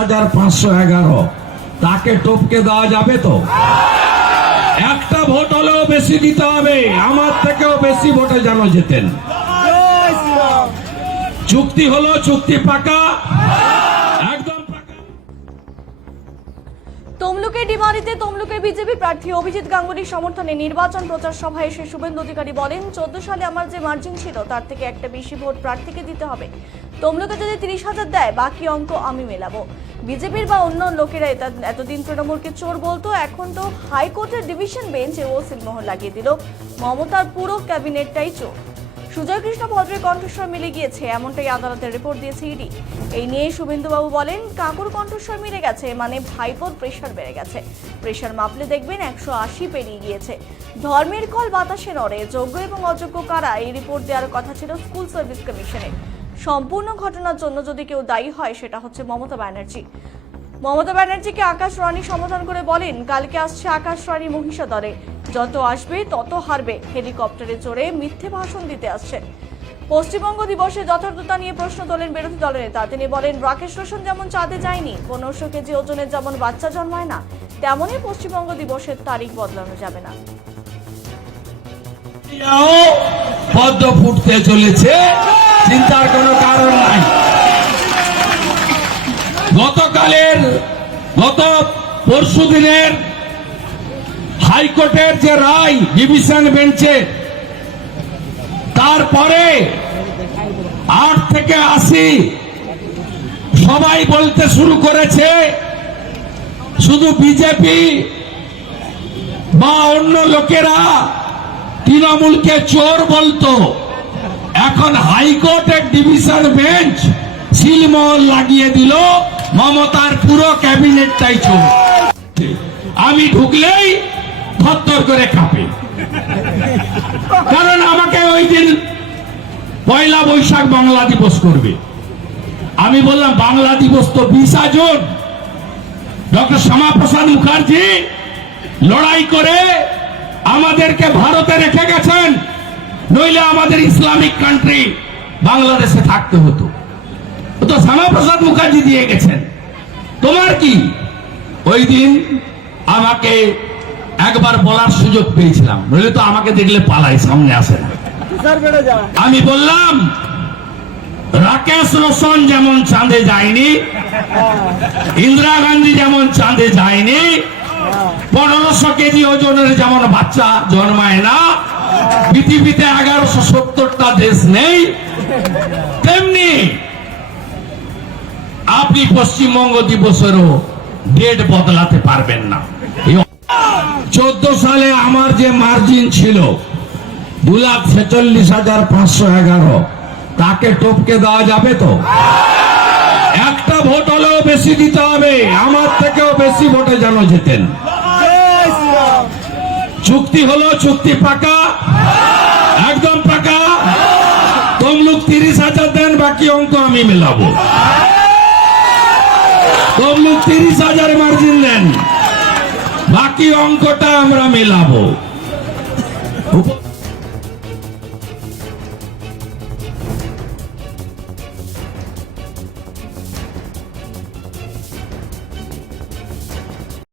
1511 তাকে টপকে দেওয়া যাবে তো? একটা ভোট হলেও বেশি দিতে হবে, আমার থেকেও বেশি ভোটে যেন যেতেন। চুক্তি হলো, চুক্তি পাকা, একদম পাকা। তমলুকের ডিমারিতে তমলুকের বিজেপি প্রার্থী অভিজিৎ গাঙ্গুলির সমর্থনে নির্বাচন প্রচার সভায় এসে শুভেন্দু অধিকারী বলেন, 14 সালে আমার যে মার্জিন ছিল তার থেকে একটা বেশি ভোট প্রার্থীকে দিতে হবে। তমলুকে যদি 30,000 দেয়, বাকি অঙ্ক আমি মেলাবো। বিজেপির বা অন্য লোকেরা এতদিন তৃণমূলকে চোর বলতো, এখন তো হাইকোর্টের ডিভিশন বেঞ্চ ও সিলমোহর লাগিয়ে দিল। মমতার পুরো ক্যাবিনেটটাই চোর। সুজয় কৃষ্ণ ভদ্রের কণ্ঠস্বর মিলে গিয়েছে, এমনটাই আদালতের রিপোর্ট দিয়েছে ইডি। এই নিয়ে শুভেন্দুবাবু বলেন, কাকুর কণ্ঠস্বর মিলে গেছে মানে ভাইপোর প্রেশার বেড়ে গেছে। প্রেশার মাপলে দেখবেন 180 পেরিয়ে গিয়েছে। ধর্মের কল বাতাসে নড়ে, যোগ্য এবং অযোগ্য কারা, এই রিপোর্ট দেওয়ার কথা ছিল স্কুল সার্ভিস কমিশনের। সম্পূর্ণ ঘটনার জন্য যদি কেউ দায়ী হয়, সেটা হচ্ছে মমতা ব্যানার্জি। মমতা ব্যানার্জিকে আকাশ রানী সমাধান করে বলেন, কালকে আসছে আকাশ রানী মহিষাদলে, যত আসবে তত হারবে। হেলিকপ্টারে চড়ে মিথ্যে ভাষণ দিতে আসছে। পশ্চিমবঙ্গ দিবসে যথার্থতা নিয়ে প্রশ্ন তোলেন বিরোধী দলের নেতা। তিনি বলেন, রাকেশ রোশন যেমন চাঁদে যায়নি, 1500 কেজি ওজনের যেমন বাচ্চা জন্মায় না, তেমনই পশ্চিমবঙ্গ দিবসের তারিখ বদলানো যাবে না। পদ্ম ফুটতে চলেছে, চিন্তার কোনো কারণ নাই। গত পরশু দিনের হাইকোর্টের যে রায় ডিভিশন বেঞ্চে, তারপরে 8 থেকে 80 সবাই বলতে শুরু করেছে, শুধু বিজেপি বা অন্য লোকেরা তৃণমূলকে চোর বলতো, এখন হাইকোর্টের ডিভিশন বেঞ্চ সিলমোহর লাগিয়ে দিল, মমতার পুরো ক্যাবিনেটটাই চোর। আমি ঢুকলেই থরথর করে কাঁপে, কারণ আমাকে ওই দিন 1 বৈশাখ বাংলা দিবস করবে। আমি বললাম, বাংলা দিবস তো 20 জুন। ডক্টর শ্যামাপ্রসাদ মুখার্জি লড়াই করে আমাদেরকে ভারতে রেখে গেছেন, নইলে আমাদের ইসলামিক কান্ট্রি বাংলাদেশে থাকতে হতো। তো শ্যামাপ্রসাদ মুখার্জি দিয়ে গেছেন। তোমার কি? ওই দিন আমাকে একবার বলার সুযোগ পেয়েছিলাম, নইলে তো আমাকে দেখলে পালাই, সামনে আসে না। আমি বললাম, রাকেশ রোশন যেমন চাঁদে যায়নি, ইন্দিরা গান্ধী যেমন চাঁদে যায়নি, 1500 কেজি ওজনের যেমন বাচ্চা জন্মায় না, পৃথিবীতে 1170টা দেশ নেই, তেমনি আপনি পশ্চিমবঙ্গ দিবসেরও ডেট বদলাতে পারবেন না। 14 সালে আমার যে মার্জিন ছিল 2,46,511, তাকে টপকে দেওয়া যাবে তো? একটা ভোট হলেও বেশি দিতে হবে, আমার থেকেও বেশি ভোটে যেন যেতেন। চুক্তি হলো, চুক্তি পাকা, একদম পাকা। তমলুক 30,000 দেন, বাকি অঙ্ক আমি মেলাবো। তমলুক 30,000 মার্জিন দেন, বাকি অঙ্কটা আমরা মেলাবো।